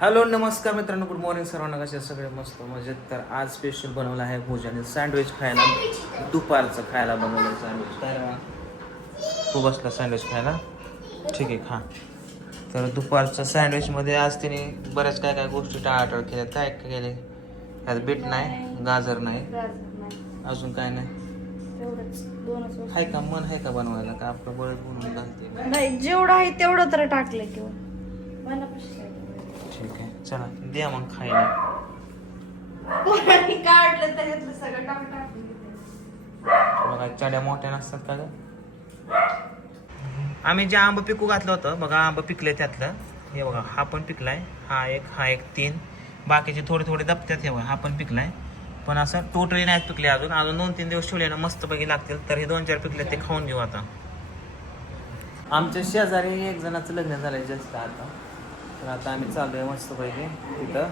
Hello नमस्कार मित्रांनो, good morning सर्वांना. कसे सगळे मस्त मजेत. तर आज स्पेशल बनवलं आहे भोजन सँडविच खायला. दुपारचं खायला बनवलं सँडविच. काय रा तू बसला सँडविच खायला? ठीक आहे, खा. तर दुपारचं सँडविचमध्ये आज तिने बऱ्याच काय काय गोष्टी टाळाटाळ केल्यात. काय केले? त्यात बीट नाही, गाजर नाही, अजून काय नाही. आहे का मन आहे का बनवायला? का आपलं बळच बनवून घालते? नाही, जेवढं आहे तेवढं तर टाकलं किंवा ठीक आहे, चला द्या मग खायला. काढलं त्याच्यातलं सगळं टाकून तुला काय चड्या मोठ्या नसतात का ग? आम्ही जे आंब पिकू घातलं होतं बघा, आंब पिकले त्यातलं. हे बघा, हा पण पिकलाय. हा एक 3. बाकीचे थोडे थोडे दबत्यात. हे बघा, हा पण पिकलाय. पण असं टोटली नाही पिकले अजून. 2-3 दिवस ठेवले ना मस्तपैकी लागतील. तर हे 2-4 पिकले ते खाऊन घेऊ आता. आमच्या शेजारी एक जणाचं लग्न झालंय जास्त आता. तर आता आम्ही चाललोय मस्तपैकी तिथं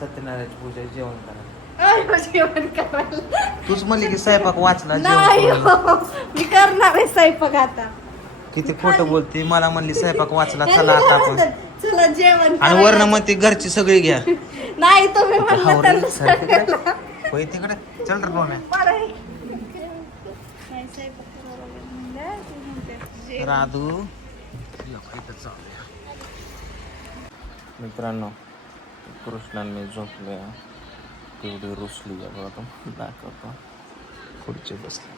सत्यनारायणची पूजा, जेवण करायला. जेवण करायला तूच म्हणली की स्वयंपाक वाचला, नाही जेवण हो. मी करणार आहे स्वयंपाक आता. किती खोटं बोलते. मला म्हणली स्वयंपाक वाचला, चला आता आपण. चला जेवण आणि वर्ण मग ती घरची सगळी घ्या. नाही तुम्ही म्हणलं त्यांना सांगायला. होय तिकडे चल रे पाहुण्या. नाही, स्वयंपाक करायला म्हणलं, तू म्हणते. राधू इथं चालूया. मित्रांनो, कृष्णाने झोपले. तेवढी रुसली आहे बघा. तो दाखवतो. खुर्ची बसली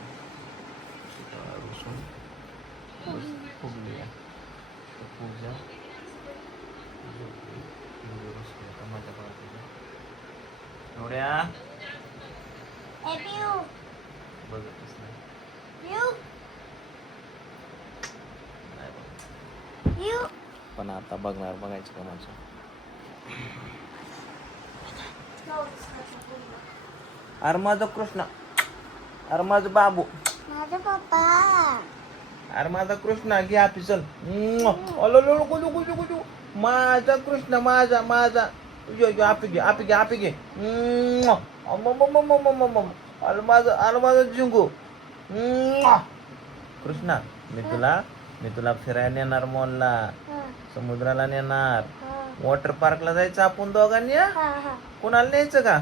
रुसून फुगली आहे. पूजा झोपली, एवढी रुसली आता माझ्या बाजूला. एवढ्या बघतच नाही. पण आता बघायचं का माझं. अरे माझा कृष्णा, अरे माझं बाबू, माझा पप्पा. अरे माझा कृष्णा घे आपी, चल. माझा कृष्णा, माझा आपी घे. अरे माझा जिंगू. कृष्णा, मी तुला फिरायला नेणार, मॉलला, समुद्राला नेणार, वॉटर पार्कला जायचं आपण दोघांनी. कोणाला न्यायचं का?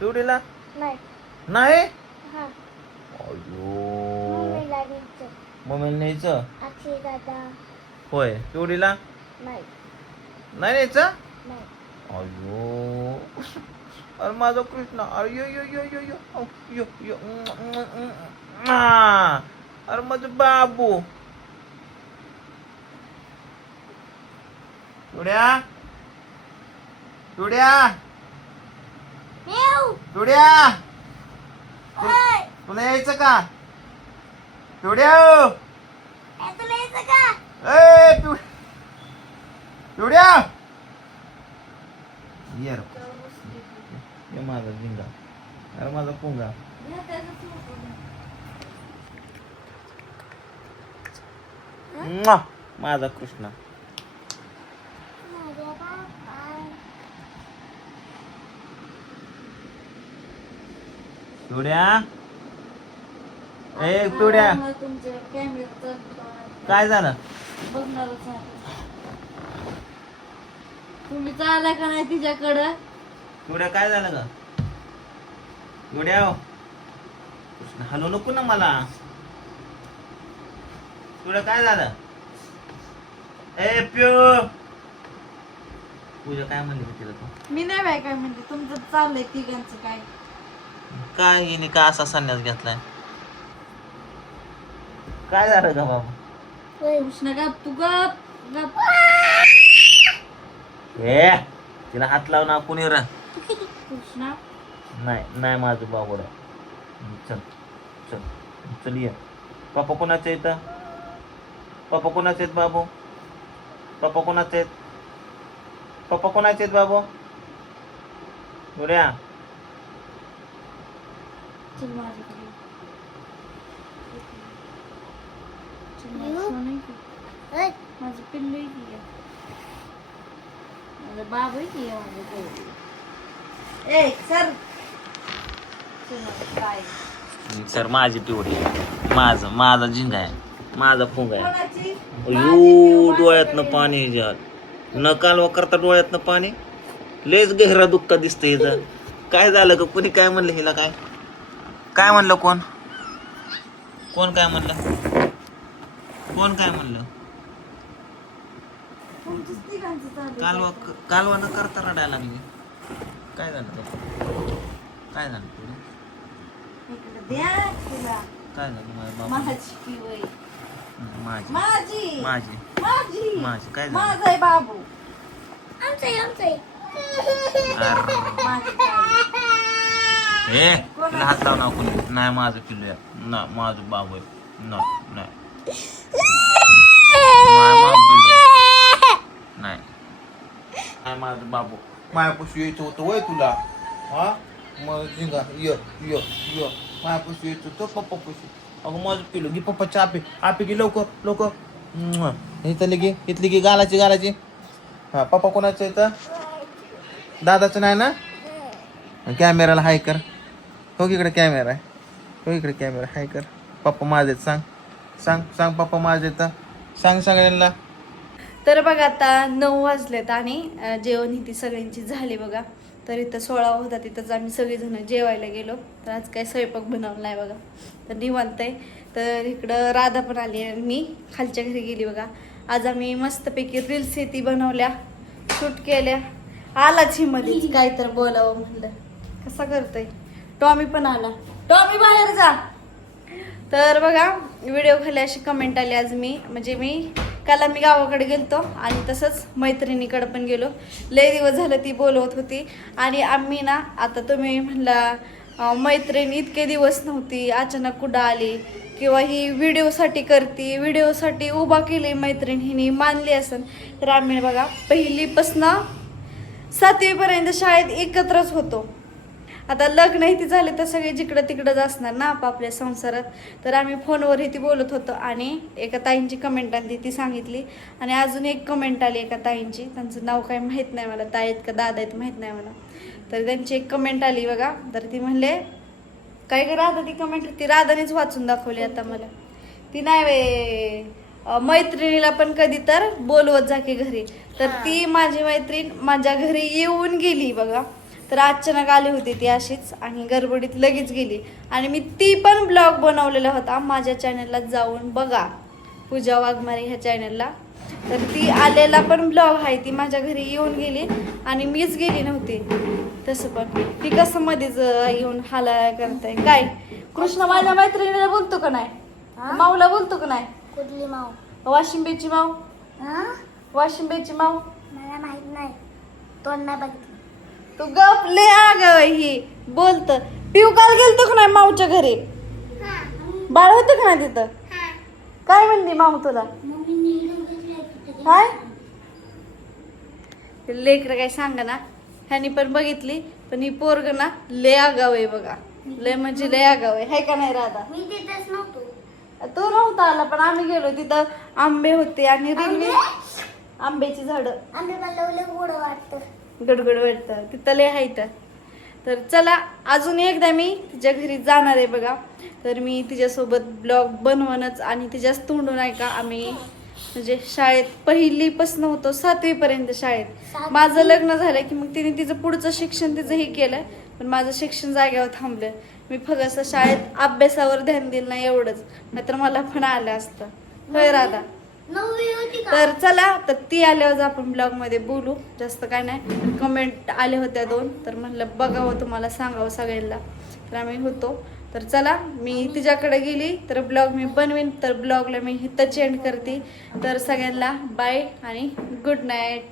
पिवडीला नाही. अयो, मम्मीला न्यायचं होय. पिवडीला नाही न्यायचं. अयो, अरे माझा कृष्णा, अरे माझं बाबू. पिवड्या तुला यायचं का? पिवड्या पिवड्या ये माझा झिंगा, अरे माझा पुंगा. माझा कृष्णा. पिवड्या, ए पिवड्या, काय झालं? तुम्ही चालला का नाही तिच्याकडं? पिवड्या काय झालं ग? पिवड्या कृष्ण हलू नको ना मला. पिवड्या काय झालं? ए पूजा काय म्हणली तिला तू? मी नाही बाय काय म्हणते, तुमचं चाललंय तिघांचं काय. काय हिने का असा संन्यास घेतलाय? काय झालं ग बाबा? कृष्ण गप, तू गप गप. ए तिला हात लाव ना कुणी रा. कृष्णा नाही माझं बाबूड. चल चल चल ये. पप्पा कोणाचे आहेत? पप्पा कोणाचे आहेत बाबू? पप्पा कोणाचे आहेत? पप्पा कोणाचे आहेत बाबू? उड्या चल माझ्याकडे. माझं पिल्लू आहे की, माझं बाबू आहे की, माझं. ए सर सर माझी पिवडी, माझा झिंगा आहे, माझा फुंगा आहे. कोणाची? अयो डोळ्यातनं पाणी जात. न कालवा करता डोळ्यातनं पाणी. लयच गहिरा दुःख दिसतंय हिचं. काय झालं ग? कोणी काय म्हणलं हिला? काय काय म्हणलं? कोण कोण काय म्हणलं? कोण काय म्हणलं? कालवा कालवा न करता रडायला लागली. काय झालं तुला? काय झालं तुला? काय झालं माझ्या बाबा? माझी माझी माझी माझी माझी काय झालं? माझा बाबू अरे. हे तुला हात लावू नको. नाही माझं पिल्लू आहे. ना माझं बाबू आहे. नाही नाही माझं पिल्लू नाही. नाही माझं बाबू. मायापाशी यायचं होतं वय तुला. हा मग जिंगा य य य मायापाशी यायचं होतं पप्पापाशी. अगं माझं पिल्लू घे पप्पाची आपे आपे घे लवकर लवकर. इथं घे इथली घे गालाची गालाची. हा पप्पा कोणाचं इथं? दादाचं नाही ना? कॅमेराला हाय कर. हो इकडे कॅमेरा आहे. हो इकडे कॅमेरा हाय कर. पप्पा माझे सांग सांग सांग पप्पा माझे तर सांग सगळ्यांना. तर बघा आता 9 वाजलेत आणि जेवण ही ती सगळ्यांची झाली बघा. तर इथं 16 होता तिथंच आम्ही सगळेजण जेवायला गेलो. तर आज काय स्वयंपाक बनवला नाही बघा. तर निवांत आहे. तर इकडं राधा पण आली आणि मी खालच्या घरी गेली बघा. आज आम्ही मस्तपैकी रील्स ती बनवल्या, शूट केल्या. आलाच ही मध्येच काय तर बोलावं म्हणलं. कसा करतोय? टॉमी पण आला. टॉमी बाहेर जा. तर बघा व्हिडिओ खाली अशी कमेंट आली. आज मी काल आम्ही गावाकडे गेलतो आणि तसंच मैत्रिणीकडे पण गेलो. लय दिवस झालं ती बोलवत होती आणि आम्ही ना आता तुम्ही म्हणला मैत्रीण इतके दिवस नव्हती, अचानक कुठं आली किंवा ही व्हिडिओसाठी करते, व्हिडिओसाठी उभा केली मैत्रीण हिने मानली असेल. तर आम्ही बघा पहिलीपासनं 7वीपर्यंत शाळेत एकत्रच होतो. आता लग्न ती झाले तर सगळे जिकडं तिकडंच असणार ना आपापल्या संसारात. तर आम्ही फोनवर ती बोलत होतो आणि एका ताईंची कमेंट आली ती सांगितली. आणि अजून एक कमेंट आली एका ताईंची, त्यांचं नाव काही माहीत नाही मला, ताई आहेत का दादा आहेत माहीत नाही मला. तर त्यांची एक कमेंट आली बघा. तर ती म्हणले काय ग राधा, ती कमेंट ती राधानेच वाचून दाखवली आता मला. ती नाही वे मैत्रिणीला पण कधी तर बोलवत जा की घरी. तर ती माझी मैत्रीण माझ्या घरी येऊन गेली बघा. तर अचानक आली होती ती अशीच आणि गडबडीत लगेच गेली. आणि मी ती पण ब्लॉग बनवलेला होता माझ्या चॅनलला जाऊन बघा, पूजा वाघमारे ह्या चॅनलला. तर ती आलेला पण ब्लॉग आहे. ती माझ्या घरी येऊन गेली आणि मीच गेली नव्हती. तसं पण ती कसं मध्येच येऊन हाला करताय काय? कृष्ण माझ्या मैत्रिणीला बोलतो का नाही? माऊला बोलतो का नाही? कुठली माव? वाशिंबेची माऊ. वाशिंबेची माऊ मला माहित नाही, तोंड नाही बघितलं. तू गपले आग ही बोलत. पिऊ काल गेलतो का नाही माऊच्या घरी? बाळ होतं का नाही तिथं? काय म्हणली माऊ तुला? काय लेकर काय सांगा ना. ह्यानी पण बघितली पण ही पोरग ना लय आगाव आहे बघा. लय म्हणजे लय आगाव आहे. हाय का नाही राधा? मी तिथेच नव्हतो. तो नव्हता आला पण आम्ही गेलो तिथं. आंबे होते आणि रिंगणी आंब्याची झाडं. आम्ही बनवले गोड वाटतं. गडगड वाटतं तिथं लय आहे. तर चला अजून एकदा मी तिच्या घरी जाणार आहे बघा. तर मी तिच्यासोबत ब्लॉग बनवणच आणि तिच्याच तोंडून ऐका. आम्ही म्हणजे शाळेत पहिलीपासून होतो 7वीपर्यंत शाळेत. माझं लग्न झालं की मग तिने तिचं पुढचं शिक्षण तिचं हे केलं. पण माझं शिक्षण जागेवर थांबलं. मी फक्त शाळेत अभ्यासावर ध्यान दिलं नाही एवढंच, नाहीतर मला पण आलं असतं. होय राधा? 9वी होती का? तर चला तर ती आल्यावर आपण ब्लॉग मध्ये बोलू. जास्त काय नाही, कमेंट आले होत्या 2 तर म्हणलं बघावं तुम्हाला सांगावं सगळ्यांना. तर आम्ही होतो. तर चला मी तिच्याकडे गेली तर ब्लॉग मी बनवीन. तर ब्लॉगला मी इथंच एंड करते. तर सगळ्यांना बाय आणि गुड नाईट.